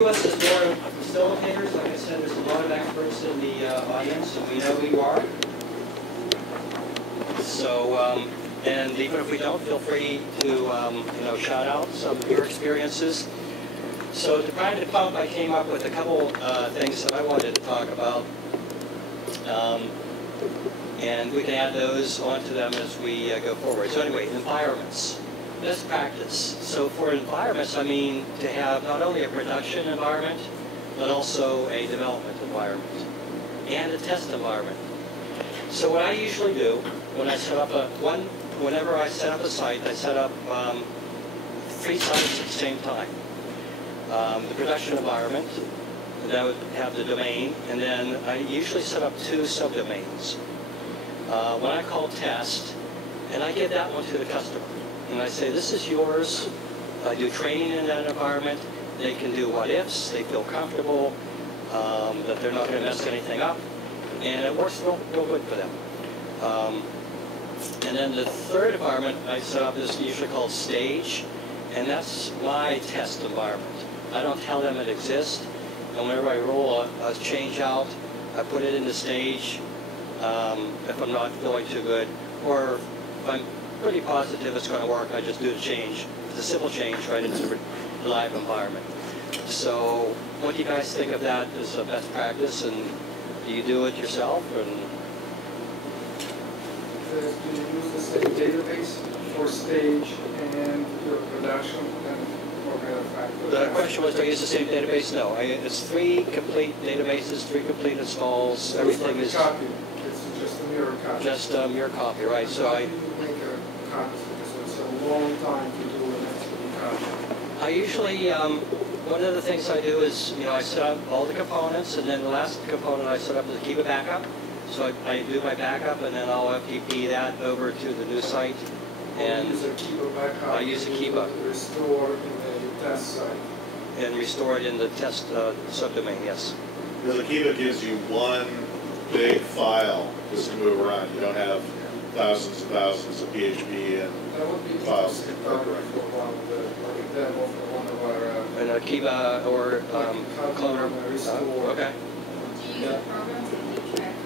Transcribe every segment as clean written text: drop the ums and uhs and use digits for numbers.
Us as board of facilitators, like I said, there's a lot of experts in the audience, and we know who you are. So, and even if we don't, feel free to shout out some of your experiences. So to prime the pump, I came up with a couple things that I wanted to talk about, and we can add those onto them as we go forward. So anyway, environments. Best practice. So for environments, I mean to have not only a production environment, but also a development environment and a test environment. So what I usually do when I set up whenever I set up a site, I set up 3 sites at the same time. The production environment, that would have the domain, and then I usually set up 2 subdomains. When I call test, and I give that one to the customer. And I say, this is yours. I do training in that environment. They can do what-ifs. They feel comfortable that they're not going to mess anything up. And it works real good for them. And then the third environment I set up is usually called stage. And that's my test environment. I don't tell them it exists. And whenever I roll a change out, I put it into stage if I'm not feeling too good. Or if I'm pretty positive it's going to work, I just do the change. It's a simple change right into the live environment. So what do you guys think of that as a best practice, and do you do it yourself? And do you use the same database for stage and your production and for the question was, do I use the same database? No, it's 3 complete databases, 3 complete installs. Everything is copy. It's just a mirror copy. Just a mirror copy, right? So I because it's a long time to do an XP copy. I usually, one of the things I do is, I set up all the components, and then the last component I set up is keep a backup. So I do my backup, and then I'll FTP that over to the new site. And use a Kiva backup. I use a Kiva. Restore in the test site. And restore it in the test subdomain, yes. Because the Kiva gives you one big file just to move around. You don't have thousands and thousands of PHP and files. And a Kiva or cloner. Okay. Do you use a program to keep track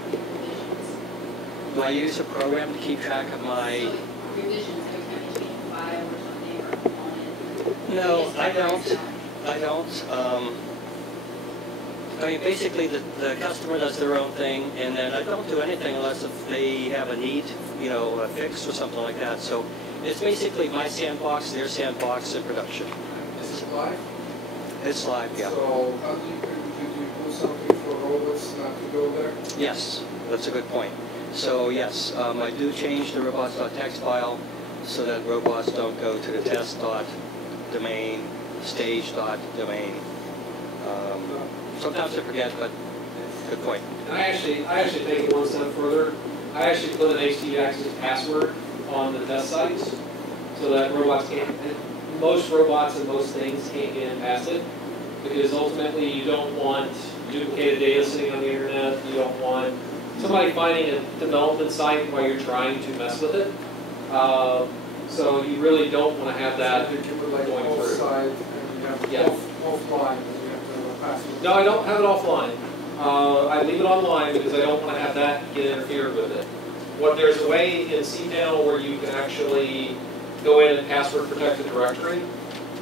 of Do I use a program to keep track of my revisions every time you change a file or something or a component? No, I don't. I mean, basically, the customer does their own thing, and then I don't do anything unless if they have a need, a fix or something like that. So it's basically my sandbox, their sandbox in production. Is it live? It's live, yeah. So how do you do something for robots not to go there? Yes, that's a good point. So yes, I do change the robots.txt file so that robots don't go to the test.domain, stage.domain. Sometimes I forget, but good point. And I actually take it one step further. I actually put an htaccess password on the test sites so that robots can't, most robots and most things can't get in past it, because ultimately you don't want duplicated data sitting on the internet. You don't want somebody finding a development site while you're trying to mess with it. So you really don't want to have that So you put like going through. offsite and you have Yeah. offline. No, I don't have it offline. I leave it online because I don't want to have that get interfered with it. There's a way in cPanel where you can actually go in and password protect a directory,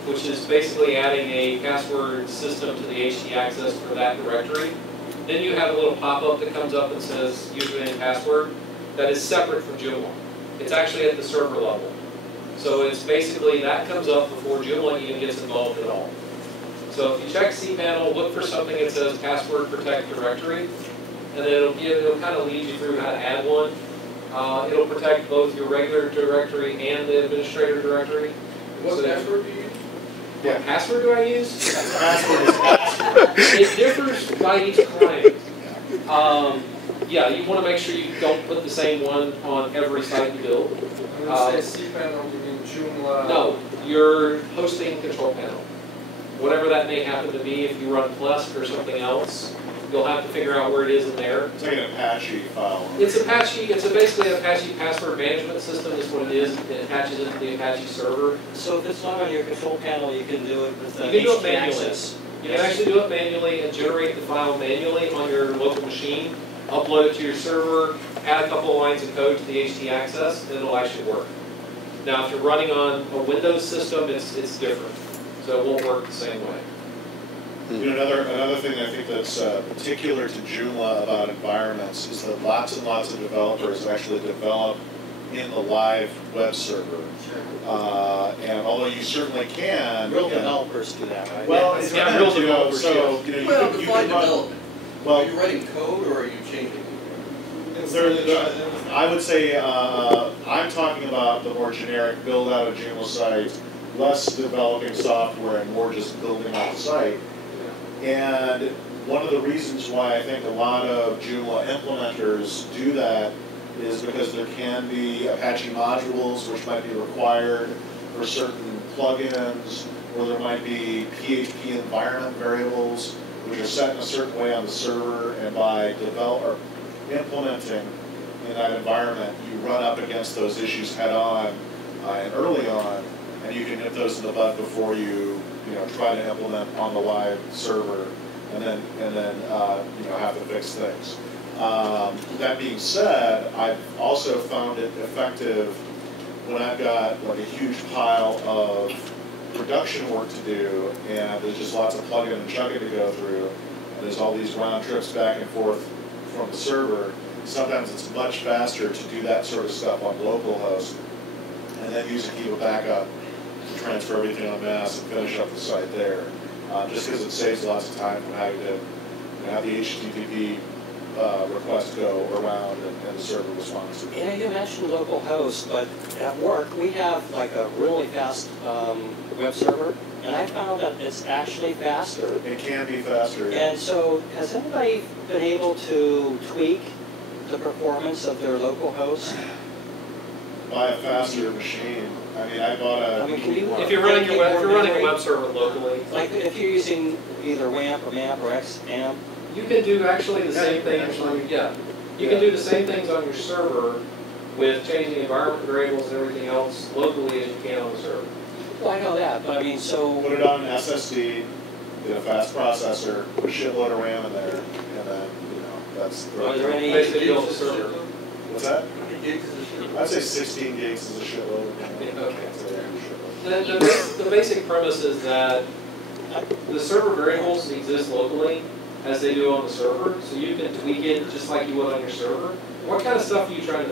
which is basically adding a password system to the htaccess for that directory. Then you have a little pop-up that comes up and says username and password that is separate from Joomla. It's actually at the server level. So it's basically that comes up before Joomla even gets involved at all. So if you check cPanel, look for something that says password protect directory, and then it'll kind of lead you through how to add one. It'll protect both your regular directory and the administrator directory. What password do you use? What password do I use? Password is password. It differs by each client. Yeah, you want to make sure you don't put the same one on every site you build. When you say cPanel, you mean Joomla? No, your hosting control panel. Whatever that may happen to be, if you run Plesk or something else, you'll have to figure out where it is in there. It's like an Apache file. It's Apache. It's basically an Apache password management system is what it is. It attaches into the Apache server. So if it's not on your control panel, you can do it with You can do it manually. htaccess. You can actually do it manually and generate the file manually on your local machine, upload it to your server, add a couple of lines of code to the htaccess, and it'll actually work. Now, if you're running on a Windows system, it's different. So it won't work the same way. You know, another thing I think that's particular to Joomla about environments is that lots and lots of developers actually develop in the live web server. And although you certainly can, Real developers do that, right? well, Yeah, it's yeah, not real so developers, you know, you Well, can define run. development. Well, Are you writing code or are you changing? I would say I'm talking about the more generic build out a Joomla site, less developing software and more just building out the site. And one of the reasons why I think a lot of Joomla implementers do that is because there can be Apache modules which might be required for certain plugins, or there might be PHP environment variables which are set in a certain way on the server, and by implementing in that environment, you run up against those issues head on and early on, and you can nip those in the bud before you try to implement on the live server, and then have to fix things. That being said, I've also found it effective when I've got like a huge pile of production work to do, and there's just lots of plugging and chugging to go through, and there's all these round trips back and forth from the server. Sometimes it's much faster to do that sort of stuff on localhost, and then use a Kiva backup to transfer everything en masse and finish up the site there. Just because it saves lots of time from having to have the HTTP request go around and the server responds to it. You mentioned local host, but at work we have like a really fast web server, and I found that it's actually faster. It can be faster. Yeah. And so, has anybody been able to tweak the performance of their local host? Buy a faster machine. I mean, I bought a. I mean, can you- If you're running a web server locally, Like if you're using either WAMP or MAMP or XAMP, you can do actually the same things on you can do the same things on your server with changing environment variables and everything else locally as you can on the server. well, I know that, but I mean, so, Put it on an SSD, get a fast processor, put a shitload of RAM in there, and then, that's. are there any, Basically build the server. What's that? How many gigs is it? I'd say 16 gigs is a shitload. Okay. That's a shitload. The basic premise is that the server variables exist locally as they do on the server, so you can tweak it just like you would on your server. What kind of stuff are you trying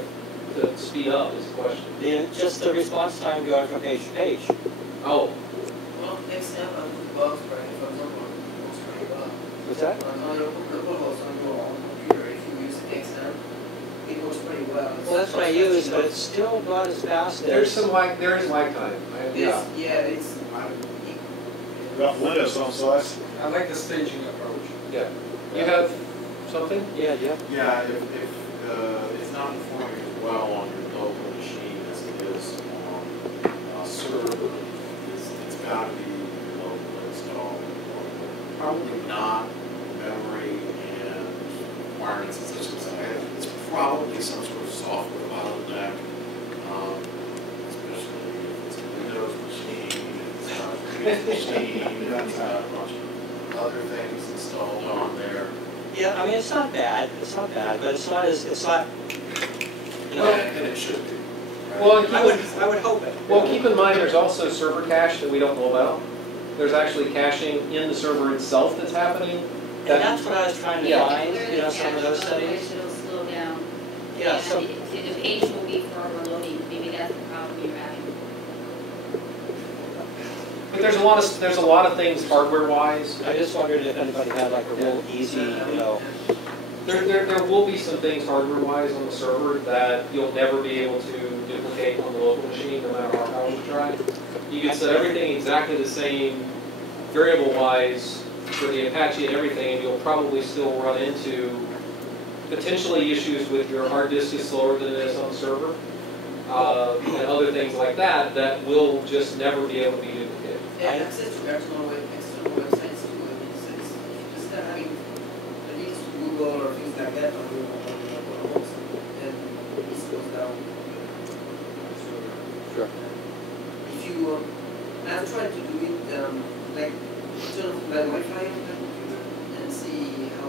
to speed up is the question. just the response time going from page to page? Oh, Well, next time I'm with bugs, right, for example, it works pretty well. What's that? On your local host, on your own computer, if you use XM, it works pretty well. Well, that's what I use, but it's still not as fast there is as, lag time. It's, Enough Windows home slice. I like the staging approach. Yeah. You have something? yeah. Yeah, if it's not performing as well on your local machine as it is on a server, it's got to be your local install. Probably not memory and requirements and such as that. It's probably some sort of software bottleneck, especially if it's a Windows machine, it's not a Linux machine, it's got a bunch of other things installed on there. Yeah, I mean, it's not bad, but it's not, And it should be. right? Well, I would hope it. Well, keep in mind, there's also server cache that we don't know about. There's actually caching in the server itself that's happening. And that's what I was trying to Yeah. find, some of those studies. It'll slow down. Yeah, And so, the page will be for overloading, maybe that's the problem you're having. But there's a lot of things hardware-wise. I just wondered if anybody had like a real easy, There will be some things hardware-wise on the server that you'll never be able to duplicate on the local machine, no matter how hard you try. You can set everything exactly the same variable-wise for the Apache and everything, and you'll probably still run into potentially issues with your hard disk is slower than it is on the server, and other things like that that will just never be able to be duplicated. and access to external websites too. I mean, if you just start having the links to Google or things like that on your local host, then it slows down. Sure. If you, I've tried to do it like turn off the Wi-Fi on the computer and see how,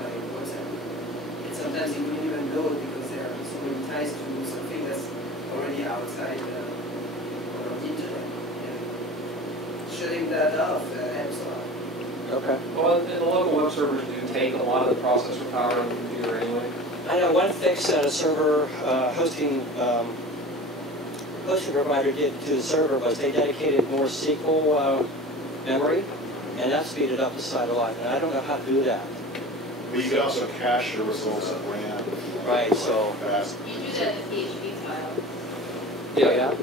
like, what's happening. And sometimes you don't even know because there are so many ties to something that's already outside of the internet. And shutting that off helps a lot. Okay. Well, and the local web servers do take a lot of the processor power on the computer anyway. I know one fix that a server hosting provider did to the server was they dedicated more SQL memory, and that speeded up the site a lot. And I don't know how to do that. But you can also cache your results at RAM. Right, so- Fast. You do that in a PHP file. Yeah.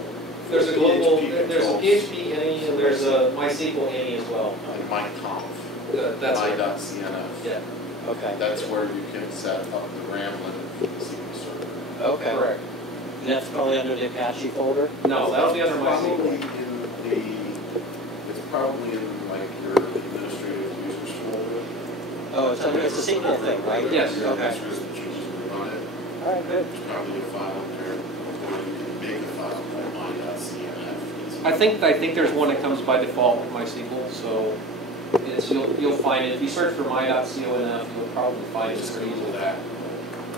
There's a global, PHP there's a controls. PHP any, and there's a MySQL any as well. Like my.conf, That's it. my.cnf. Yeah, Okay. That's where you can set up the RAM limit for the SQL server. Okay. correct. And that's probably under the Apache folder? No, that'll be under Probably MySQL. in the, it's probably in like your administrative users folder. Oh, it's a SQL thing, right? Yes. Your Okay. administrators that chooses to run it. All right, good. There's probably a file in there, or you can make a file called my.cnf. I think there's one that comes by default with MySQL, so it's, you'll find it. If you search for my.conf, you'll probably find it pretty easily.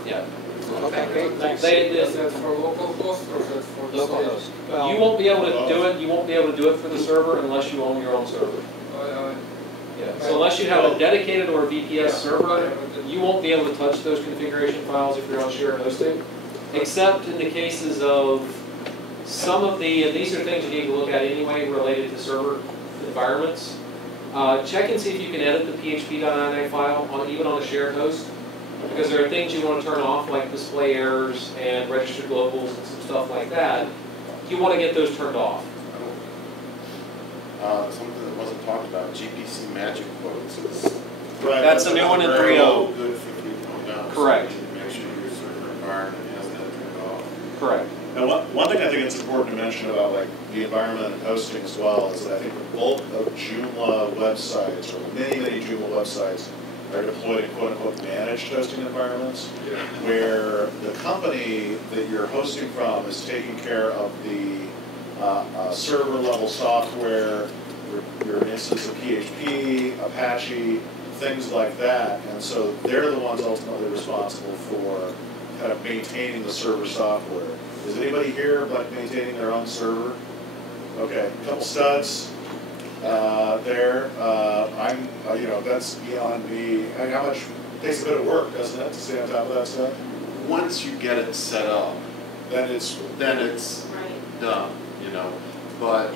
Yeah. Okay, great, thanks. Is that for local host or is that for the Local stage? host. Well, You won't be able to do it. You won't be able to do it for the server unless you own your own server. Oh, Yeah. So unless you have a dedicated or a VPS server, you won't be able to touch those configuration files if you're on shared hosting, except in the cases of some of the, and these are things you need to look at anyway related to server environments. Check and see if you can edit the php.ini file even on a shared host, because there are things you want to turn off like display errors and registered globals and some stuff like that. You want to get those turned off. Something that wasn't talked about, GPC magic quotes is. Right. That's a new one in very 3.0. Good for 3.0. Correct. So you need to make sure your server environment has that turned off. Correct. And one thing I think it's important to mention about like the environment and hosting as well is that I think the bulk of Joomla websites, or many Joomla websites, are deployed in quote-unquote managed hosting environments, where the company that you're hosting from is taking care of the server-level software, your instance of PHP, Apache, things like that. And so they're the ones ultimately responsible for kind of maintaining the server software. Is anybody here like maintaining their own server? Okay, a couple studs there. I'm, that's beyond me. I mean, how much takes a bit of work, doesn't it, to stay on top of that stuff? Once you get it set up, Then it's Right. done, But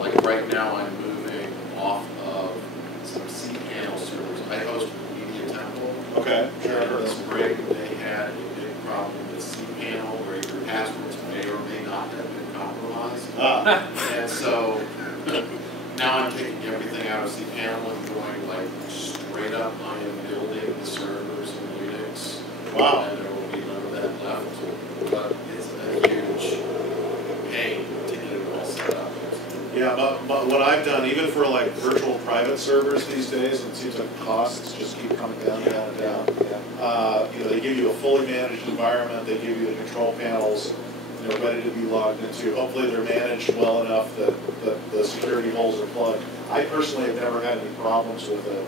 like right now, I'm moving off of some cPanel servers. I host Media Temple. okay. And this break, they had a big problem with cPanel where your passwords may or may not have been compromised. And so now I'm taking everything out of cPanel and going like straight up. I am building the servers in Unix. Wow. And there will be none of that left. But it's a huge pain to get it all set up. Yeah, but what I've done, even for like virtual private servers these days, it seems like costs just keep coming down, down, and down. They give you a fully managed environment, they give you the control panels, ready to be logged into. Hopefully they're managed well enough that the security holes are plugged. I personally have never had any problems with it,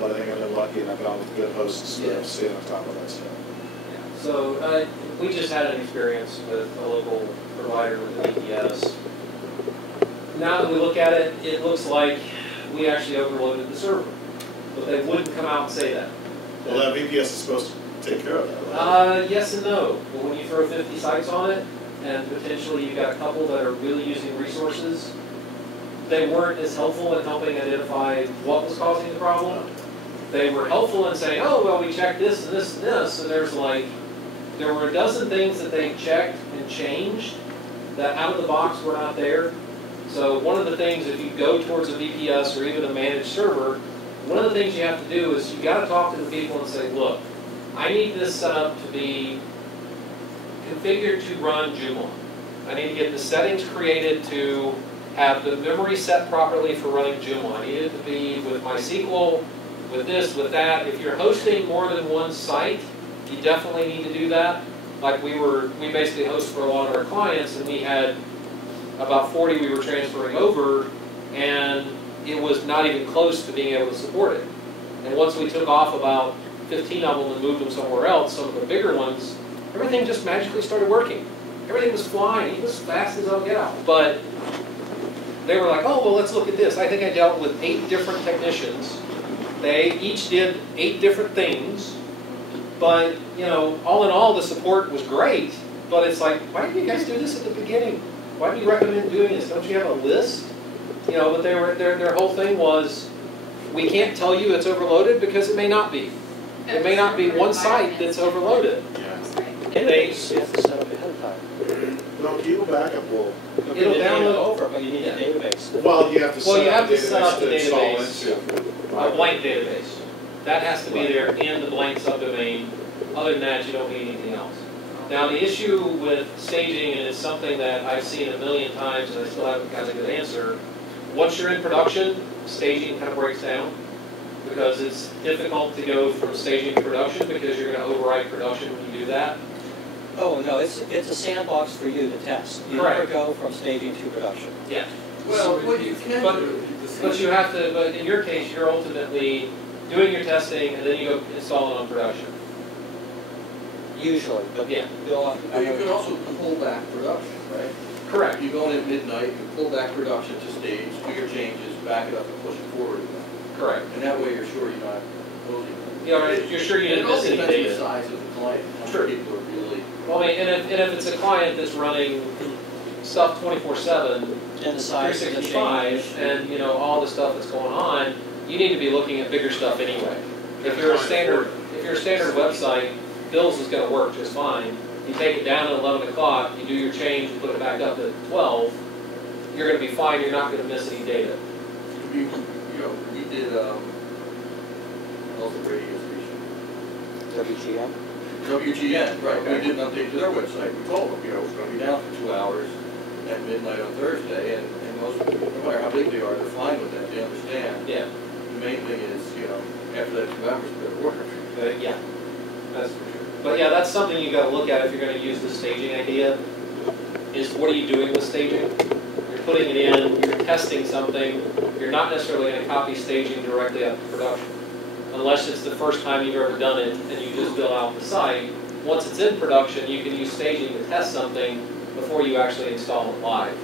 but I think I've been lucky and I've gone with good hosts that have stayed on top of that stuff. So we just had an experience with a local provider with an VPS. Now that we look at it, it looks like we actually overloaded the server, but they wouldn't come out and say that. Well, that VPS is supposed to take care of that, right? Yes and no. But when you throw 50 sites on it, and potentially you've got a couple that are really using resources, they weren't as helpful in helping identify what was causing the problem. They were helpful in saying, oh, well, we checked this and this and this, and there were a dozen things that they checked and changed that out of the box were not there. So one of the things, if you go towards a VPS or even a managed server, one of the things you have to do is you got to talk to the people and say, look, I need this set up to be configured to run Joomla. I need to get the settings created to have the memory set properly for running Joomla. I need it to be with MySQL, with this, with that. If you're hosting more than one site, you definitely need to do that. Like we basically host for a lot of our clients, and we had about 40 we were transferring over, and it was not even close to being able to support it. And once we took off about 15 of them and moved them somewhere else, some of the bigger ones, everything just magically started working. Everything was flying, even as fast as I'll get out. But they were like, oh, well, let's look at this. I think I dealt with 8 different technicians. They each did 8 different things. But, you know, all in all, the support was great. But it's like, why didn't you guys do this at the beginning? Why do you recommend doing this? Don't you have a list? You know, but their whole thing was, we can't tell you it's overloaded because it may not be. It may not be one site that's overloaded. Database, you have to set up ahead of time. No, Keep Backup will. It'll download over, but you need a database. Well, you have to Well, you set up have a to set up database the to install database. into. A blank database. That has to be there and the blank subdomain. Other than that, you don't need anything else. Now, the issue with staging, and it's something that I've seen a million times and I still haven't got a good answer, once you're in production, staging kind of breaks down because it's difficult to go from staging to production because you're going to overwrite production when you do that. Oh, no, it's a sandbox for you to test. You never Correct. go from staging to production. Yeah. Well, what you can But- do. But you have to, but in your case, you're ultimately doing your testing and then you go install it on production. Usually, but Yeah. you'll, Well, you can also pull back production, right? Correct. You go in at midnight, you pull back production to stage, do your changes, back it up and push it forward again. Correct. And that way you're sure you're not losing. You know, you're sure you didn't miss any It all depends data. on the size of the client, how Sure. many people are really. Well, I mean, and if it's a client that's running stuff 24/7, and the size of the 365, change. and you know all the stuff that's going on, you need to be looking at bigger stuff anyway. If you're a standard website, Bills is going to work just fine. You take it down at 11 o'clock, you do your change, you put it back up at 12. You're going to be fine. You're not going to miss any data. We did, also radio station. WGM. WGN, right, we did an update to their website, we told them, it's gonna be down for 2 hours at midnight on Thursday, and most, no matter how big they are, they're fine with that, they understand. Yeah. The main thing is, after that 2 hours, it's better work. Yeah. That's for sure. But yeah, that's something you got to look at if you're going to use the staging idea. Is what are you doing with staging? You're putting it in. You're testing something. You're not necessarily going to copy staging directly out to production, unless it's the first time you've ever done it and you just build out the site. Once it's in production, you can use staging to test something before you actually install it live.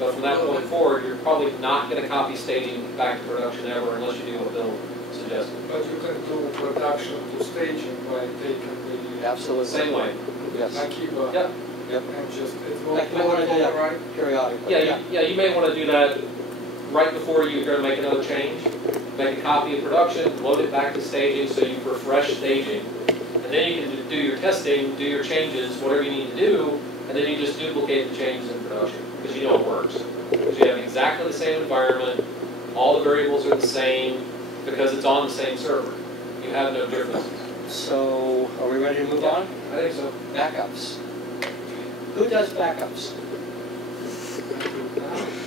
So from that point forward, you're probably not going to copy staging back to production ever unless you do what Bill suggested. But you can do production to staging by taking the. Absolutely. Same way. Yes. Like keep a. Yep. Yep. And just, it will Like, you might want to do that override. periodically. Yeah, you may want to do that right before you're going to make another change. Make a copy of production, load it back to staging so you refresh staging. And then you can do your testing, do your changes, whatever you need to do, and then you just duplicate the changes in production because you know it works. Because you have exactly the same environment, all the variables are the same because it's on the same server. You have no differences. So, are we ready to move on? I think so. Backups. Who does backups?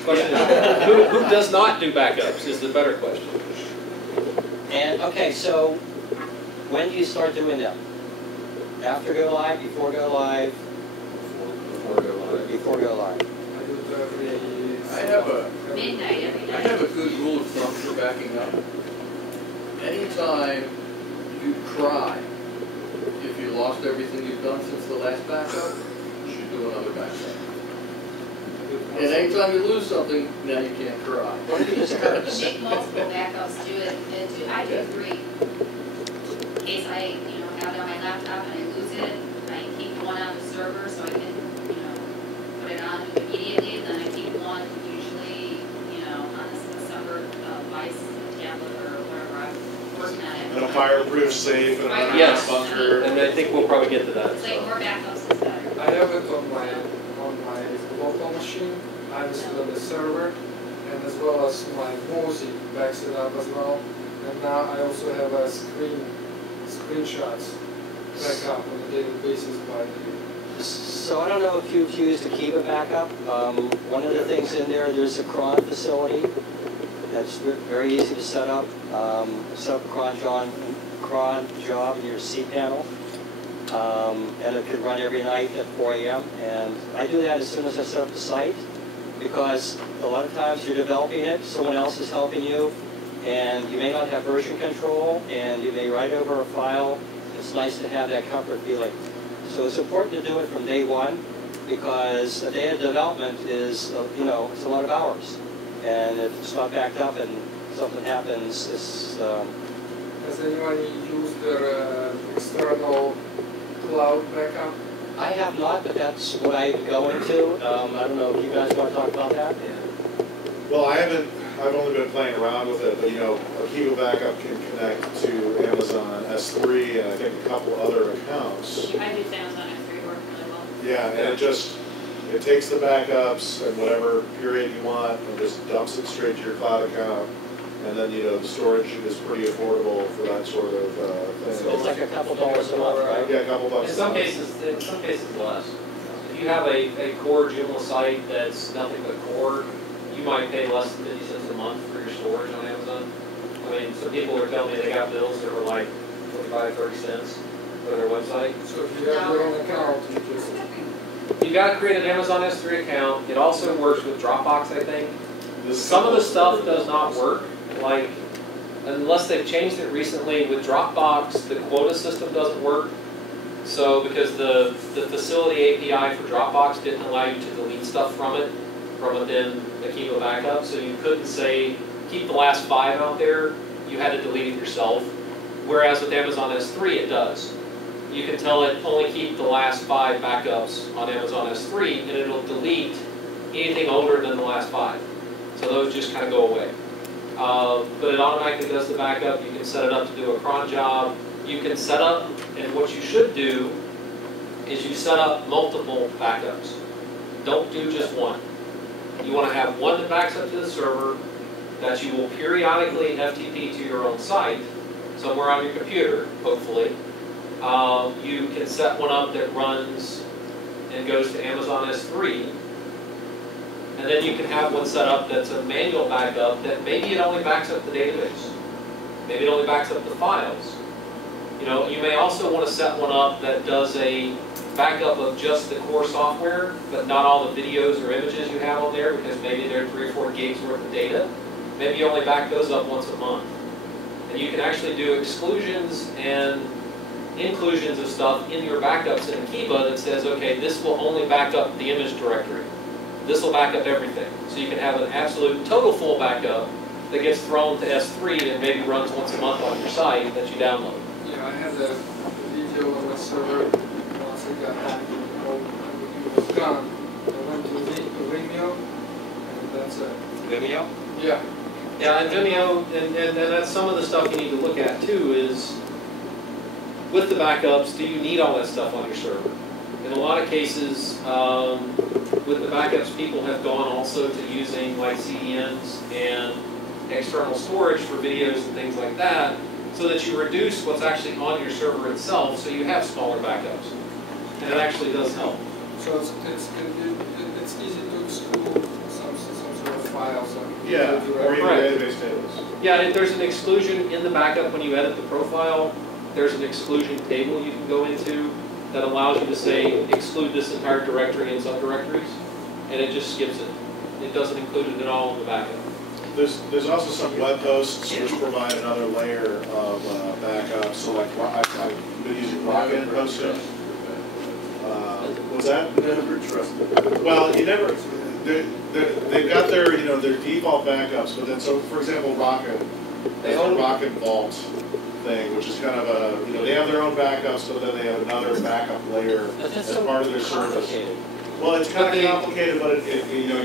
Question is, who does not do backups is the better question. And, okay, so when do you start doing them? After go live, before go live? Before go live. Before go live. I do it every. I have a, Midnight every I day. have a good rule of thumb for backing up. Anytime you cry, if you lost everything you've done since the last backup, you should do another backup. And anytime you lose something, now you can't cry. What if you just hurt? Make multiple backups, I do 3. In case I, have it on my laptop and I lose it, I keep one on the server so I can, put it on immediately, then I keep one usually, on a separate device, tablet or whatever I'm working on it. And a fireproof safe and a Yes. bunker. And I think we'll probably get to that. It's like more backups is better. I have it on my local machine, I have it on the server, and as well as my Mozy backs it up as well. And now I also have a screenshots back up on a daily basis by the. So I don't know if you've used a Kiva backup. One of the things in there, there's a cron facility that's very easy to set up. Set up a cron job in your cPanel. And it can run every night at 4 a.m. And I do that as soon as I set up the site. because a lot of times you're developing it, someone else is helping you, and you may not have version control, and you may write over a file. It's nice to have that comfort feeling. So it's important to do it from day one, because a day of development is, you know, it's a lot of hours. And if it's not backed up and something happens, it's... Has anyone used their external cloud backup? I have not, but that's what I go into. I don't know if you guys want to talk about that? Well, I've only been playing around with it, but you know, Akiva Backup can connect to Amazon S3 and I think a couple other accounts. I do Amazon S3 work really well. Yeah, and it takes the backups and whatever period you want and just dumps it straight to your cloud account. And then, you know, the storage is pretty affordable for that sort of thing. It's like a couple dollars a month, right? Yeah, a couple bucks. In some cases less. If you have a core Joomla site that's nothing but core, you might pay less than 50 cents a month for your storage on Amazon. I mean, some people are telling me they got bills that were like 25, 30 cents for their website. So if you have your own account, you just... You've got to create an Amazon S3 account. It also works with Dropbox, I think. This Some of the stuff does not work. Like, unless they've changed it recently with Dropbox, the quota system doesn't work. So, because the facility API for Dropbox didn't allow you to delete stuff from within Akiva Backup. So you couldn't say, keep the last 5 out there. You had to delete it yourself. Whereas with Amazon S3, it does. You can tell it only keep the last 5 backups on Amazon S3, and it'll delete anything older than the last 5. So those just kind of go away. But it automatically does the backup. You can set it up to do a cron job. You can set up, and what you should do is you set up multiple backups. Don't do just one. You want to have one that backs up to the server that you will periodically FTP to your own site, somewhere on your computer, hopefully. You can set one up that runs and goes to Amazon S3. And then you can have one set up that's a manual backup that maybe it only backs up the database. Maybe it only backs up the files. You know, you may also want to set one up that does a backup of just the core software, but not all the videos or images you have on there, because maybe they're 3 or 4 gigs worth of data. Maybe you only back those up once a month. And you can actually do exclusions and inclusions of stuff in your backups in Akiva that says, okay, this will only back up the image directory. This will back up everything. So you can have an absolute total full backup that gets thrown to S3 that maybe runs once a month on your site that you download. Yeah, I had a video on my server once I got hacked and all everything was gone. I went to Vimeo and that's it. Vimeo? Yeah. Yeah, and Vimeo, and that's some of the stuff you need to look at too is, with the backups, do you need all that stuff on your server? In a lot of cases, with the backups, people have gone also to using like CDNs and external storage for videos and things like that, so that you reduce what's actually on your server itself, so you have smaller backups. And it actually does help. So it's easy to exclude some sort of files. Yeah, or even Correct. database tables. Yeah, there's an exclusion in the backup when you edit the profile. There's an exclusion table you can go into that allows you to say, exclude this entire directory and subdirectories, and it just skips it. It doesn't include it at all in the backup. There's also some web hosts which provide another layer of backup. So like I've been using Rocket hosting. What's that? Never trusted. Well, you never. They've got their their default backups, but then for example Rocket, they own Rocket Vault thing, which is kind of a they have their own backups, but then they have another backup layer as part of their service. Well, it's kind of complicated, but it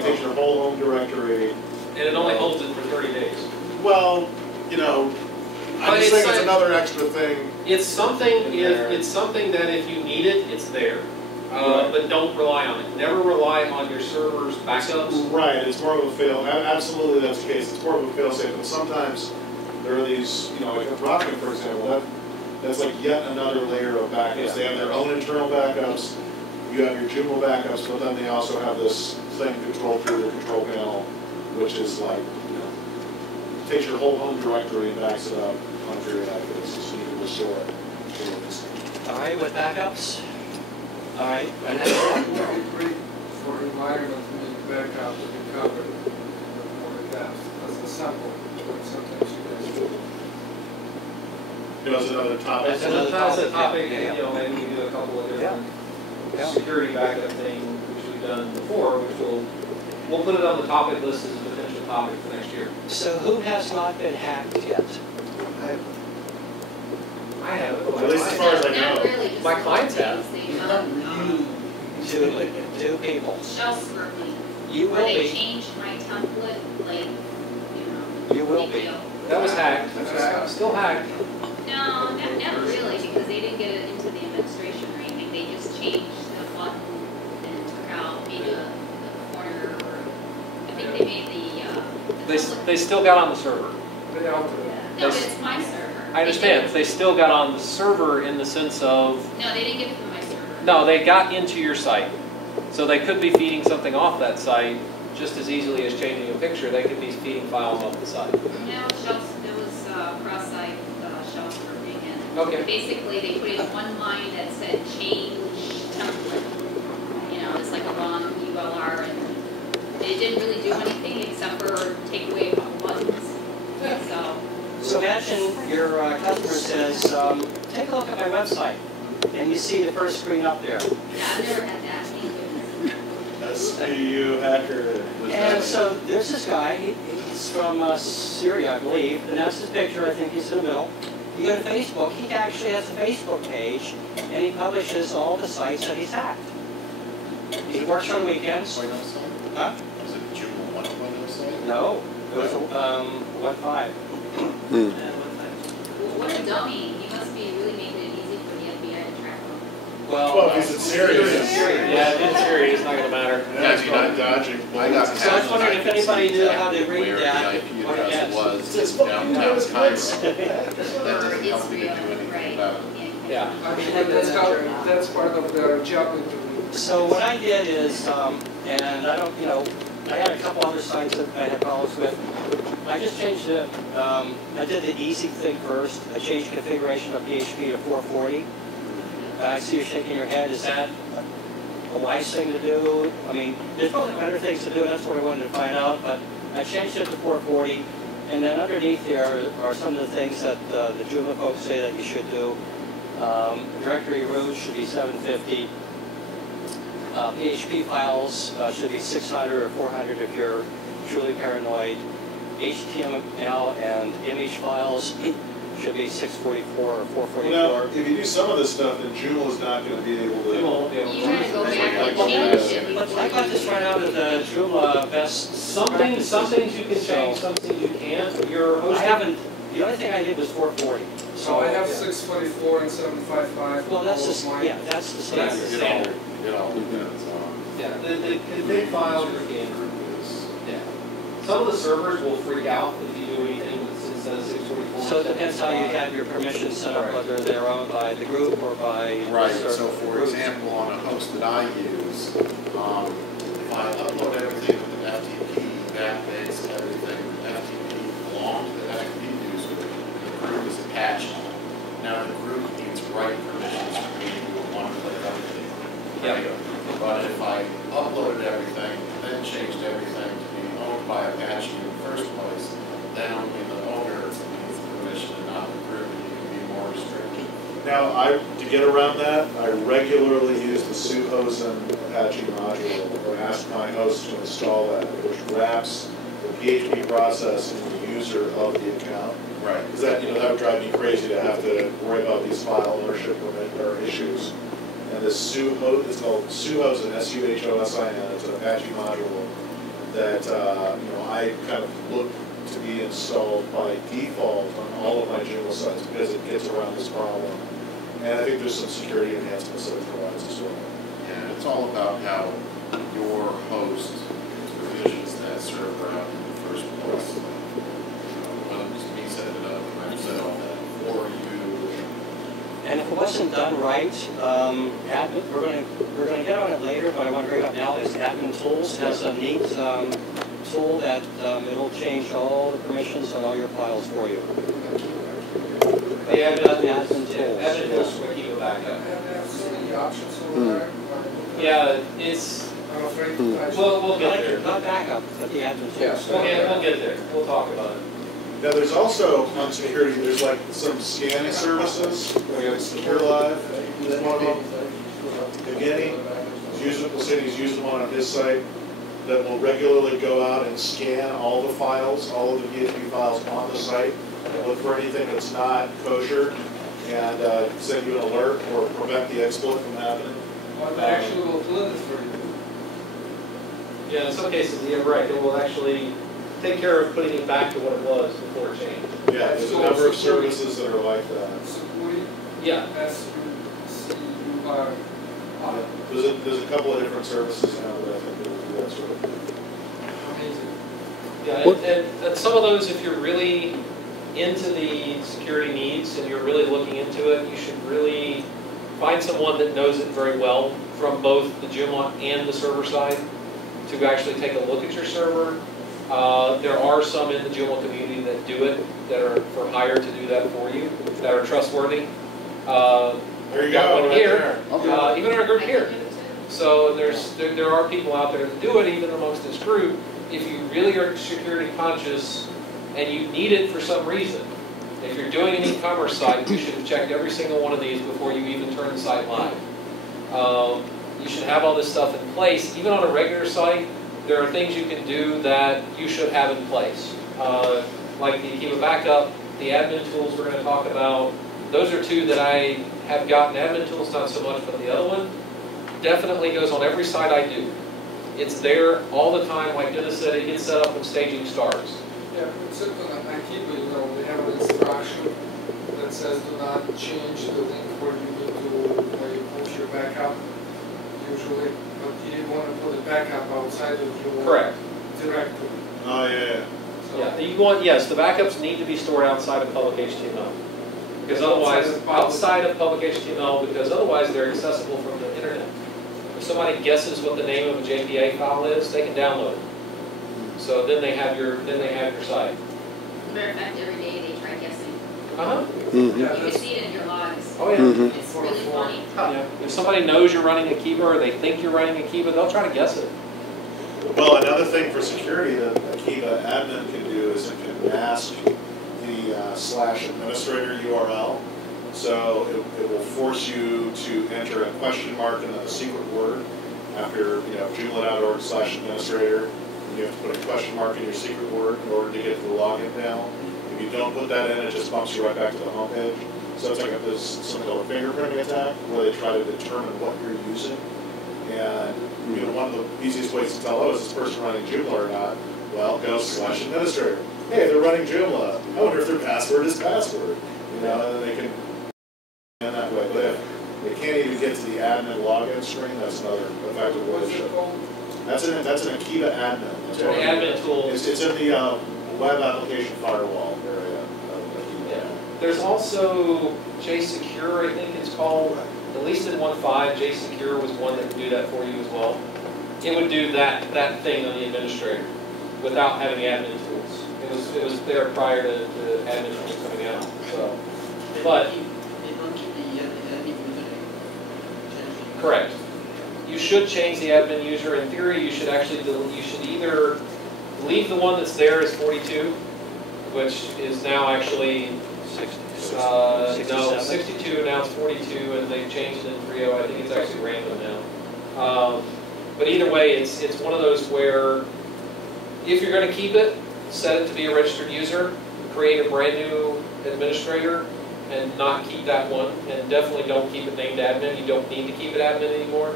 takes your whole home directory. And it only holds it for 30 days. Well, I'm just saying it's another extra thing. It's something that if you need it, it's there. But don't rely on it. Never rely on your server's backups. Right, it's more of a fail. Absolutely, that's the case. It's more of a fail-safe. But sometimes there are these, like a Rocket, for example, that's like yet another layer of backups. Yeah. They have their own internal backups. You have your Joomla backups, but then they also have this thing controlled through the control panel, which is like, takes your whole home directory and backs it up on a periodic basis, so you can restore it. All right, with backups. All right. for environment need backup to be covered more than that. That's a sample, but sometimes you guys do. You know, it's another topic. That's another That's a topic, topic, yeah, you know, maybe we do a couple of different Yeah. security backup thing, which we've done before, which we'll put it on the topic list as a potential topic for next year. So who has not been hacked yet? I have it. At least as far as I Not know. really, just My the clients have. things they done, Two people. shell scripting, You where will they be. changed my template, like, you know. You will big be. deal. That was hacked. Still hacked. No, not really, because they didn't get it into the administration or anything, they just changed the button and took out maybe the corner, or, I think they made the template. They still got on the server. They altered it. No, but it's my server. I understand. They still got on the server in the sense of, No, they didn't get it from my server. no, they got into your site. So they could be feeding something off that site just as easily as changing a picture. They could be feeding files off the site. No, it was cross-site shell scripting, and Okay. basically they put in one line that said change template. You know, it's like a long ULR, and it didn't really do anything except for take away a couple buttons. So imagine your customer says, take a look at my website, and you see the first screen up there. Yeah, I've never had that. Thank goodness. SPU hacker. And so there's this guy, he's from Syria, I believe, and that's his picture, I think he's in the middle. You go to Facebook, he actually has a Facebook page, and he publishes all the sites that he's hacked. He works on weekends. Huh? Was it Joomla 1.0 site? No, it was 1.5. Well, what a dummy. He must be really making it easy for the FBI to track him. Well, if it's serious. Yeah, if it's serious, it's not gonna matter. Yeah, you're not dodging. I got So I was wondering if anybody knew how to read where that. the IP what it address is. was It's in downtown fucking Cairo. nice. That Or doesn't help me history to do of it, anything right? about it. Yeah. Actually, that's part of their job interview. So what I did is, and I don't, you know, I had a couple other sites that I had problems with. I just changed it. I did the easy thing first. I changed configuration of PHP to 440. I see you shaking your head. Is that a wise thing to do? I mean, there's probably better things to do. That's what I wanted to find out. But I changed it to 440. And then underneath there are some of the things that the Joomla folks say that you should do. Directory root should be 750. PHP files should be 600 or 400 if you're truly paranoid. HTML and image files should be 644 or 444. Now, if you do some of this stuff, then Joomla's not going to be able They to. won't be able You to. had to go back and Like, change it. But I got this right out of the Joomla best Some things you can change, some things you can't. Your I hosting. haven't, the only thing I did was 440. So I have 644 and 755. Well, that's all the, of mine. yeah, that's the That's the standard. standard. It all depends on. Yeah, the big files are standard. Yeah. Some of the servers will freak out if you do anything instead of 644. So it depends how you have your permissions set up, whether they're owned by the group or by Right, the so server for group. example, on a host that I use, if I upload everything with an FTP backbase, everything, FTP belongs to the FTP user, the group is attached. Now the group needs write permissions for me to do a one-click update. Yep. But if I uploaded everything, then changed everything to be owned by Apache in the first place, then only the owner needs the permission and not the group, and you can be more restricted. Now, to get around that, I regularly use the Suhosen Apache module, or ask my host to install that, which wraps the PHP process in the user of the account. Right. Because that, that would drive me crazy to have to worry about these file ownership or issues. And this Suhosen, it's called Suhosen, S-U-H-O-S-I-N. It's an Apache module that I kind of look to be installed by default on all of my Joomla sites because it gets around this problem. And I think there's some security enhancements that it provides as well. And it's all about how your host provisions that server out in the first place. Whether it was me setting it up, I set all that for you. And if it wasn't done right, admin, we're going to get on it later, but I want to bring up now is Admin Tools has a neat tool that it'll change all the permissions on all your files for you. Yeah, Admin Tools. Admin Tools will keep it back up. And there are so many options over there. Yeah, it's, I'm afraid to touch. We'll get there. Not backup, but the admin tools. We'll get there. We'll talk about it. Now, there's also, on security, there's like some scanning services, like Secure Live, is one of them. Evgeny, we'll say he's using one on his site, that will regularly go out and scan all the files, all of the PHP files on the site, and look for anything that's not kosher, and send you an alert or prevent the exploit from happening. But they actually will do it for you. Yeah, in some cases, yeah, right, it will actually take care of putting it back to what it was before it changed. Yeah, there's a number of services that are like that. Security, Yeah. S-U-C-U-R. There's a couple of different services now that I think will do that sort of thing. Amazing. Yeah, and some of those, if you're really into the security needs and you're really looking into it, you should really find someone that knows it very well from both the Joomla and the server side to actually take a look at your server. There are some in the Joomla community that do it, that are for hire to do that for you, that are trustworthy. There you Got go, one right here, there. even our group here. So there are people out there that do it, even amongst this group. If you really are security conscious and you need it for some reason, if you're doing an e-commerce site, you should have checked every single one of these before you even turn the site live. You should have all this stuff in place. Even on a regular site, there are things you can do that you should have in place. Like the Akiba backup, the admin tools we're going to talk about. Those are two that I have gotten. Admin tools, not so much, but the other one definitely goes on every site I do. It's there all the time. Like Dennis said, it gets set up when staging starts. Yeah, except on Akiba, they have an instruction that says do not change the link where you need to push your backup, usually. But you didn't want to put a backup outside of your Correct. directory. Oh, yeah. So Yeah, you want, yes, the backups need to be stored outside of public HTML. Because otherwise, outside of public HTML, because otherwise they're accessible from the internet. If somebody guesses what the name of a JPA file is, they can download it. So then they have your site. Matter of fact, every day they try guessing. Uh-huh. yeah, You can that's see it in your logs. Oh, yeah. It's really funny. Yeah. If somebody knows you're running Akiba or they think you're running Akiba, they'll try to guess it. Well, another thing for security that Akiba admin can do is it can mask the /administrator URL. So it will force you to enter a question mark and then a secret word after, joomla.org/administrator. You have to put a question mark in your secret word in order to get to the login panel. If you don't put that in, it just bumps you right back to the home page. So it's like there's something called a fingerprinting attack where they try to determine what you're using. And one of the easiest ways to tell, oh, is this person running Joomla or not? Well, go /administrator. Hey, they're running Joomla. I wonder if their password is password. And then they can in that way. But if they can't even get to the admin login screen, that's another effective way to show. That's an Akiba admin. That's The admin tool. It's in the web application firewall area of Akiba. Yeah. There's also JSecure, I think it's called. At least in 1.5, JSecure was one that could do that for you as well. It would do that thing on the administrator without having admin tools. It was there prior to the admin tools coming out. So, but They don't keep the admin username. correct. You should change the admin user. In theory, you should actually you should either leave the one that's there as 42, which is now actually 62, now it's 42, and they've changed it in 3.0. I think it's actually random now. But either way, it's one of those where if you're going to keep it, set it to be a registered user, create a brand new administrator, and not keep that one. And definitely don't keep it named admin. You don't need to keep it admin anymore.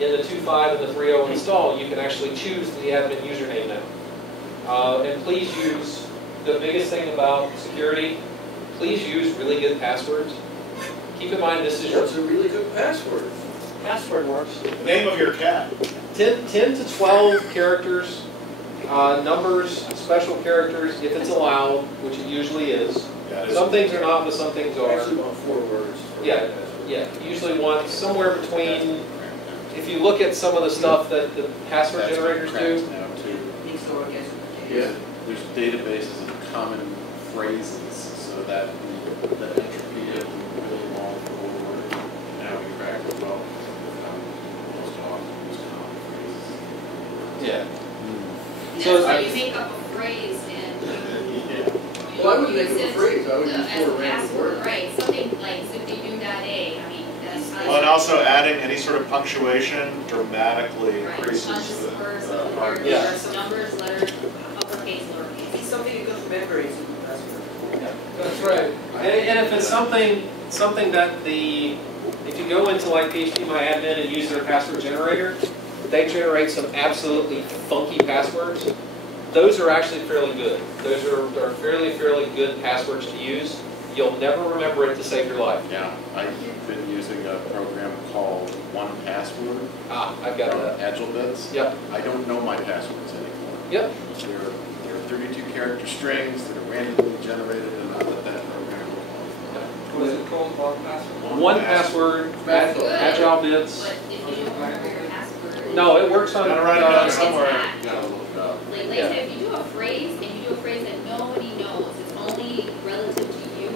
In the 2.5 and the 3.0 install, you can actually choose the admin username now. And please use, the biggest thing about security, please use really good passwords. Keep in mind this is your What's a really good password? Password works. The name of your cat. 10 to 12 characters, numbers, special characters, if it's allowed, which it usually is. Yeah, it is. Some things are not, but some things are. Actually about 4 words. Yeah, yeah. Usually one somewhere between. If you look at some of the stuff that the password generators do. Now too. Mixed orgasm. Yeah. There's databases of common phrases so that the entropy of really long forward. Now we crack it well. Most often use common phrases. Yeah. That's So why you make up a phrase and you Well, I wouldn't make use it a it phrase, I would as just a put a random password, word. right, something like zippy-doo.a, I mean, that's. Well, and also adding any sort of punctuation dramatically Right, increases underscores, the hard. Yeah. numbers, letters, uppercase, lowercase. It's something you can remember, it's a good password. That's right. And if it's something that if you go into like PHPMyAdmin and use their password generator, they generate some absolutely funky passwords. Those are actually fairly good. Those are fairly good passwords to use. You'll never remember it to save your life. Yeah, I've been using a program called 1Password. I've got that. AgileBits. Yep. I don't know my passwords anymore. Yep. They're 32 character strings that are randomly generated, and I let that program work. What's it called? One password? One password, Agile bits. But if you don't remember your password. No, it works on. Gotta write it down it's somewhere. hacked. You gotta look it up. Like I Yeah. said, if you do a phrase and you do a phrase that nobody knows, it's only relative to you,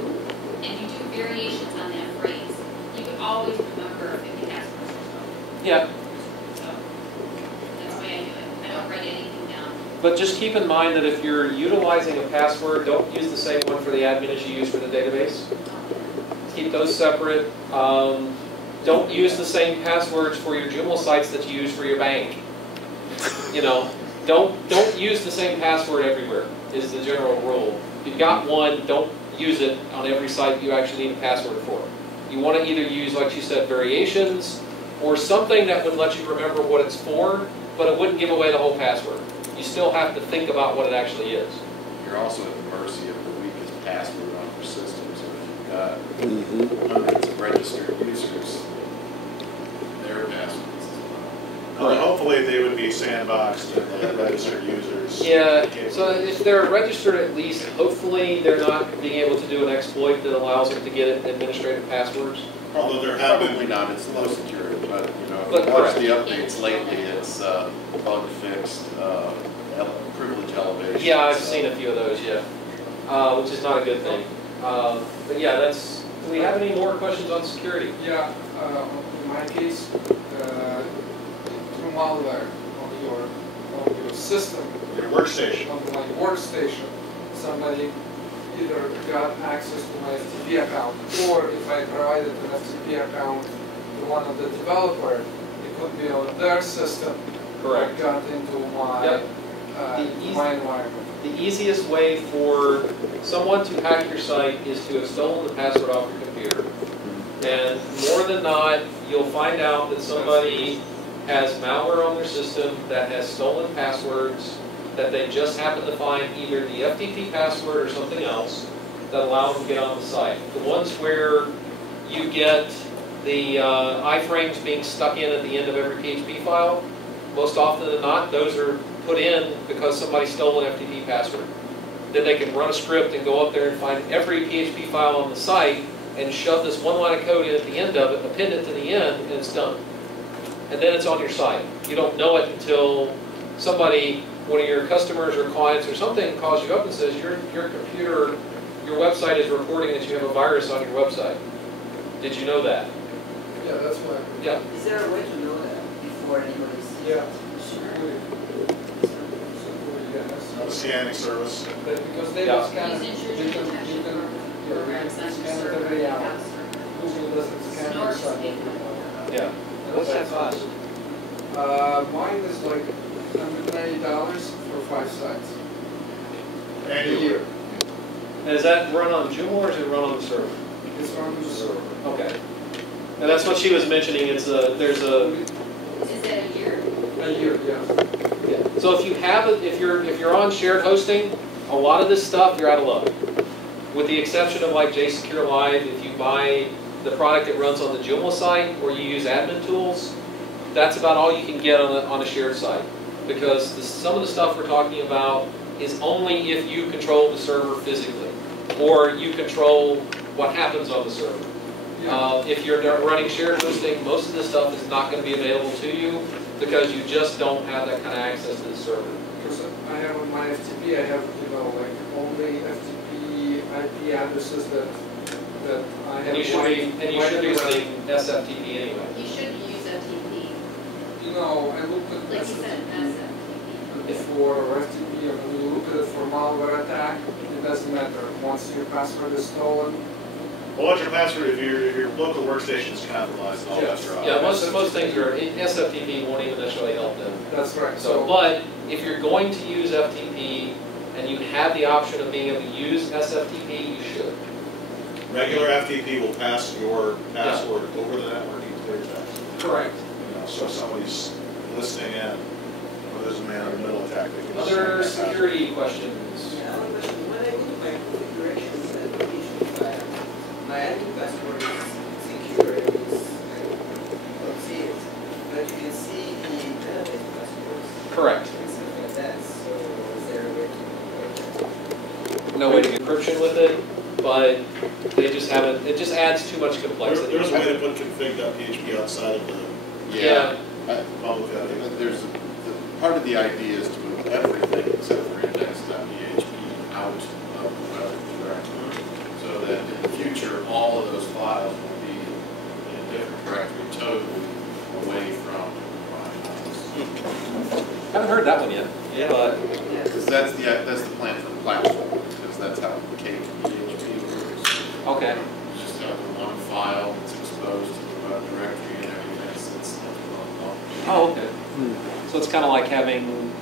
and you do variations on that phrase, you can always remember if you ask for something. Yeah, So that's the way I do it. I don't write anything down. but just keep in mind that if you're utilizing a password, don't use the same one for the admin as you use for the database. Keep those separate. Don't use the same passwords for your Joomla sites that you use for your bank. You know, don't use the same password everywhere is the general rule. If you've got one, don't use it on every site you actually need a password for. You want to either use, like you said, variations or something that would let you remember what it's for, but it wouldn't give away the whole password. You still have to think about what it actually is. You're also at the mercy of the weakest password on your system. So if you've got hundreds of registered users, their passwords as well. Well, hopefully they would be sandboxed and the registered users. Yeah, so if they're registered at least, hopefully they're not being able to do an exploit that allows them to get administrative passwords. Although there have Probably been, not, it's low security, but you know, But if you watch correct. the updates lately, it's bug fixed, privilege elevation. Yeah, I've seen a few of those, yeah, which is not a good thing. But yeah, do we have any more questions on security? Yeah, in my case, through malware on your system, your workstation. on my workstation, somebody either got access to my FTP account, or if I provided an FTP account to one of the developers, it could be on their system. Correct. Got into my, Yep. my environment. The easiest way for someone to hack your site is to have stolen the password off your computer. And more than not, you'll find out that somebody has malware on their system that has stolen passwords that they just happen to find either the FTP password or something else that allow them to get on the site. The ones where you get the iframes being stuck in at the end of every PHP file, most often than not, those are put in because somebody stole an FTP password. Then they can run a script and go up there and find every PHP file on the site and shove this one line of code in at the end of it, append it to the end, and it's done. And then it's on your site. You don't know it until somebody, one of your customers or clients or something, calls you up and says, your computer, your website is reporting that you have a virus on your website. Did you know that? Yeah, that's why. Yeah. Is there a way to know that before anybody sees Yeah. it? No scanning service. But because they Yeah. will scan it, Use you intrusion can, detection yeah, programs you on can your scan it server every and hour. have server. Google doesn't scan Snort your site. speed. Yeah. What's that cost? Mine is like $190 for 5 sites. A Annually. year. And is that run on Joomla or is it run on the server? It's on the server. Okay. And that's what she was mentioning, there's a, Is that a year? A year, yeah. yeah. So if you have it, if you're on shared hosting, a lot of this stuff, you're out of luck. With the exception of like JSecure Live, if you buy the product that runs on the Joomla site or you use admin tools, that's about all you can get on a shared site. Because some of the stuff we're talking about is only if you control the server physically, or you control what happens on the server. If you're running shared hosting, most of this stuff is not going to be available to you because you just don't have that kind of access to the server. Because I have on my FTP, I have, like only FTP IP addresses that I have. And you should be using SFTP anyway. You should use FTP, I looked at like you said, SF. for FTP or when you look at it for malware attack, it doesn't matter. Once your password is stolen, Well, what's your password if your local workstation is compromised and all that stuff? Yeah, most things are, SFTP won't even necessarily help them. that's right. So, but if you're going to use FTP and you have the option of being able to use SFTP, you should. Regular FTP will pass your password over the network in clear text. Correct. You know, so if somebody's listening in, or there's a man in the middle attack, they can Other just send that security questions? Yeah, one question. When I go to my configurations application file, my admin password is secure and I don't see it. But you can see the database passwords Correct. and stuff like that. So is there a way to avoid that? No way to get encryption with it, but they just haven't, it just adds too much complexity. There's a way to put config.php outside of the Yeah. public But part of the idea is to move everything except for index.php out of the web directory. So that in the future, all of those files will be in a different directory totally away from my Haven't heard that one yet. Yeah. But, Because that's the plan for the platform, because that's how KPHP works. okay. You just have one file that's exposed to the web directory and everything sits on Oh, okay. So it's kind of like having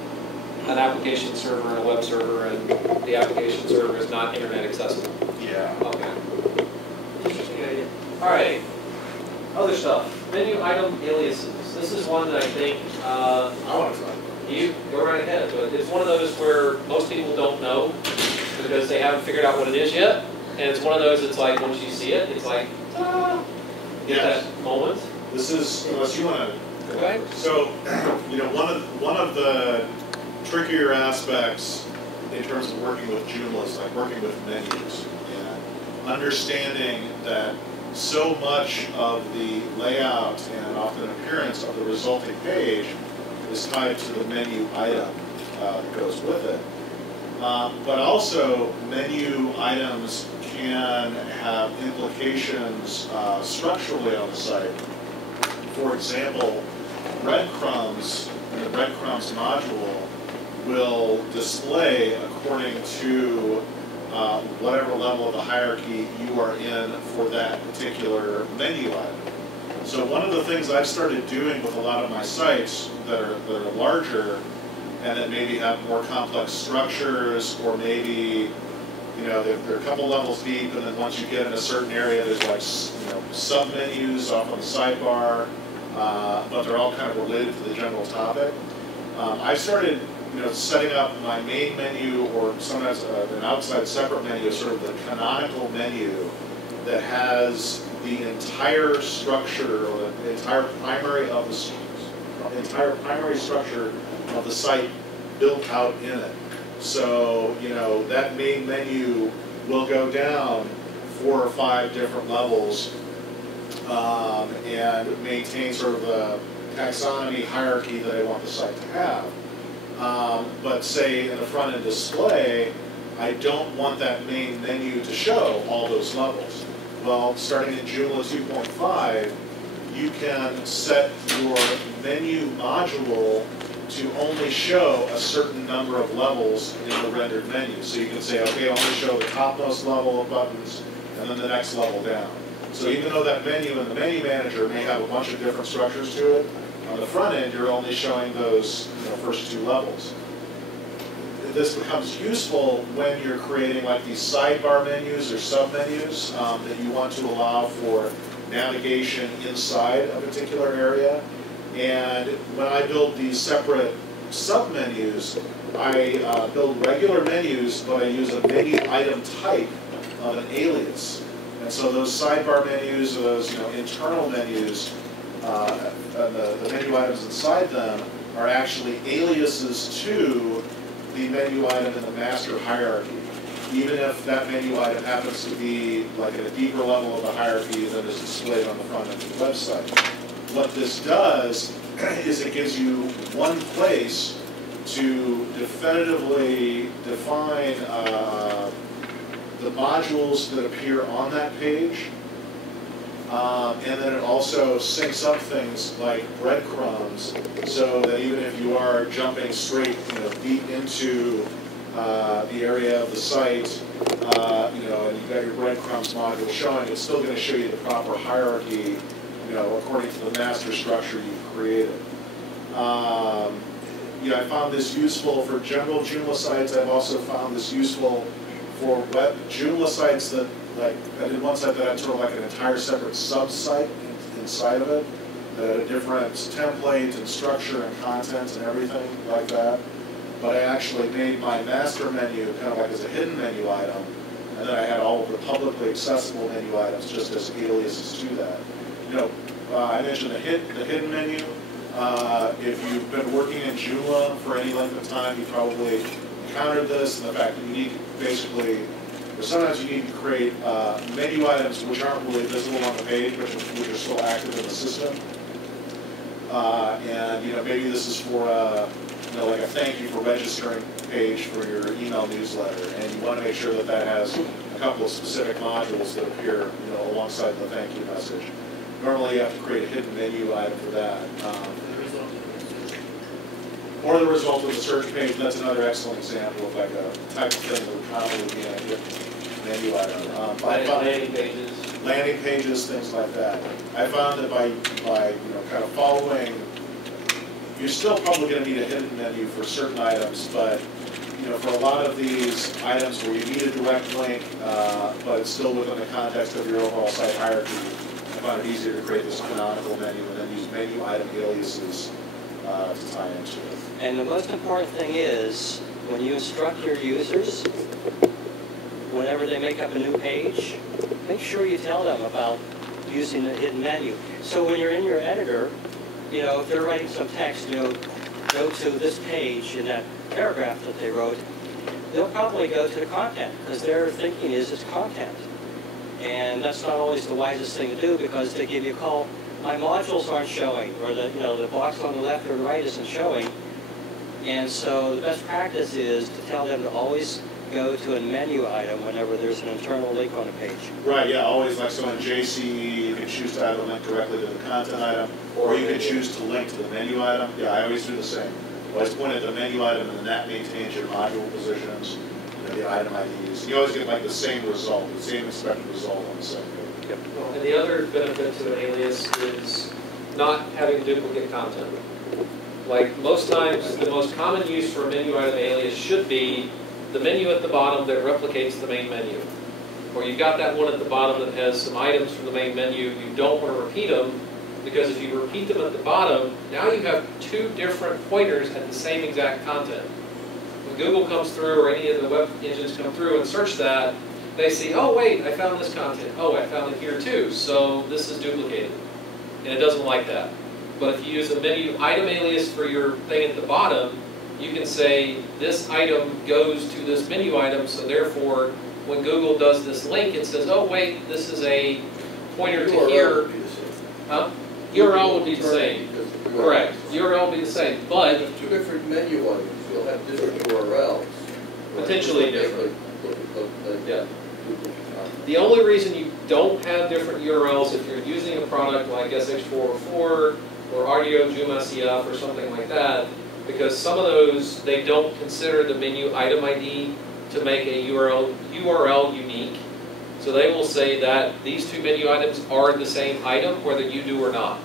an application server and a web server, and the application server is not internet accessible. Yeah. Okay. Interesting idea. All right. Other stuff. Menu item aliases. This is one that I think I want to try. you go right ahead, but it's one of those where most people don't know because they haven't figured out what it is yet. And it's one of those that's like once you see it, it's like, ah, get Yes. that moment. This is, unless you want to. Okay. So, you know, one of the trickier aspects in terms of working with Joomla is like working with menus and understanding that so much of the layout and often appearance of the resulting page is tied to the menu item that goes with it. But also, menu items can have implications structurally on the site. For example, breadcrumbs in the breadcrumbs module will display according to whatever level of the hierarchy you are in for that particular menu item. So one of the things I've started doing with a lot of my sites that are larger and that maybe have more complex structures, or maybe, you know, they're a couple levels deep, and then once you get in a certain area, there's like, you know, sub-menus off on the sidebar, but they're all kind of related to the general topic. I started, you know, setting up my main menu, or sometimes an outside separate menu, sort of the canonical menu that has the entire structure, or the entire primary structure of the site built out in it. So, you know, that main menu will go down 4 or 5 different levels and maintain sort of the taxonomy hierarchy that I want the site to have. But say in the front end display, I don't want that main menu to show all those levels. Well, starting in Joomla 2.5, you can set your menu module to only show a certain number of levels in the rendered menu. So you can say, okay, only show the topmost level of buttons and then the next level down. So even though that menu in the menu manager may have a bunch of different structures to it, on the front end you're only showing those, you know, first 2 levels. This becomes useful when you're creating like these sidebar menus or sub-menus that you want to allow for navigation inside a particular area. And when I build these separate sub-menus, I build regular menus, but I use a menu item type of an alias. And so those sidebar menus, or those, you know, internal menus, and the menu items inside them are actually aliases to the menu item in the master hierarchy, even if that menu item happens to be like at a deeper level of the hierarchy than is displayed on the front end of the website. What this does is it gives you one place to definitively define the modules that appear on that page, And then it also syncs up things like breadcrumbs, so that even if you are jumping straight, deep into the area of the site, and you've got your breadcrumbs module showing, it's still going to show you the proper hierarchy, according to the master structure you've created. I found this useful for general Joomla sites. I've also found this useful for web Joomla sites that, like, I did one site that had sort of like an entire separate sub-site inside of it, that had a different template and structure and content and everything like that. But I actually made my master menu kind of like as a hidden menu item, and then I had all of the publicly accessible menu items just as aliases to that. I mentioned the hidden menu. If you've been working in Joomla for any length of time, you probably encountered this, and the fact that you need basically, or sometimes you need to create menu items which aren't really visible on the page, but which are still active in the system. And maybe this is for like a thank you for registering page for your email newsletter, and you want to make sure that that has a couple of specific modules that appear alongside the thank you message. Normally you have to create a hidden menu item for that. Or the result of the search page. That's another excellent example of like a type of thing that would probably be a hidden menu item. Landing pages, things like that. I found that by kind of following, you're still probably going to need a hidden menu for certain items, but for a lot of these items where you need a direct link, but it's still within the context of your overall site hierarchy, I found it easier to create this canonical menu and then use menu item aliases to tie into it. And the most important thing is, when you instruct your users, whenever they make up a new page, make sure you tell them about using the hidden menu. So when you're in your editor, if they're writing some text, go to this page in that paragraph that they wrote, they'll probably go to the content, because their thinking is it's content. And that's not always the wisest thing to do, because they give you a call, my modules aren't showing, or the box on the left or the right isn't showing. And so the best practice is to tell them to always go to a menu item whenever there's an internal link on a page. Right, yeah, always like so in JC, you can choose to either link directly to the content item, or you can choose to link to the menu item. Yeah, I always do the same. I always point at the menu item, and then that maintains your module positions, the item IDs. You always get like the same result, the same expected result on the same page. Yep. And the other benefit to an alias is not having duplicate content. Like most times, the most common use for a menu item alias should be the menu at the bottom that replicates the main menu. Or you've got that one at the bottom that has some items from the main menu. You don't want to repeat them, because if you repeat them at the bottom, now you have two different pointers at the same exact content. When Google comes through, or any of the web engines come through and search that, they see, oh wait, I found this content. Oh, I found it here too, so this is duplicated. And it doesn't like that. But if you use a menu item alias for your thing at the bottom, you can say this item goes to this menu item, so therefore when Google does this link, it says, oh wait, this is a pointer to here. Huh? URL would be the same. Correct. URL would be the same, but There's two different menu items. You'll have different URLs. potentially different. Yeah. The only reason you don't have different URLs if you're using a product like SH404 or Audio Joomla CF or something like that, because some of those, they don't consider the menu item ID to make a URL unique. So they will say that these two menu items are the same item, whether you do or not.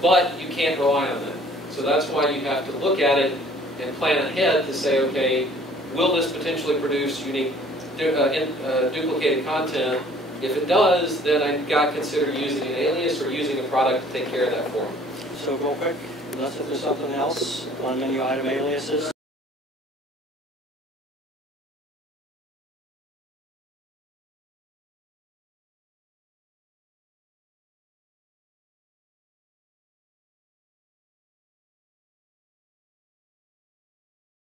But you can't rely on that. So that's why you have to look at it and plan ahead to say, okay, will this potentially produce unique duplicated content? If it does, then I've got to consider using an alias or using a product to take care of that for me. So real quick, unless if there's something else on menu item aliases.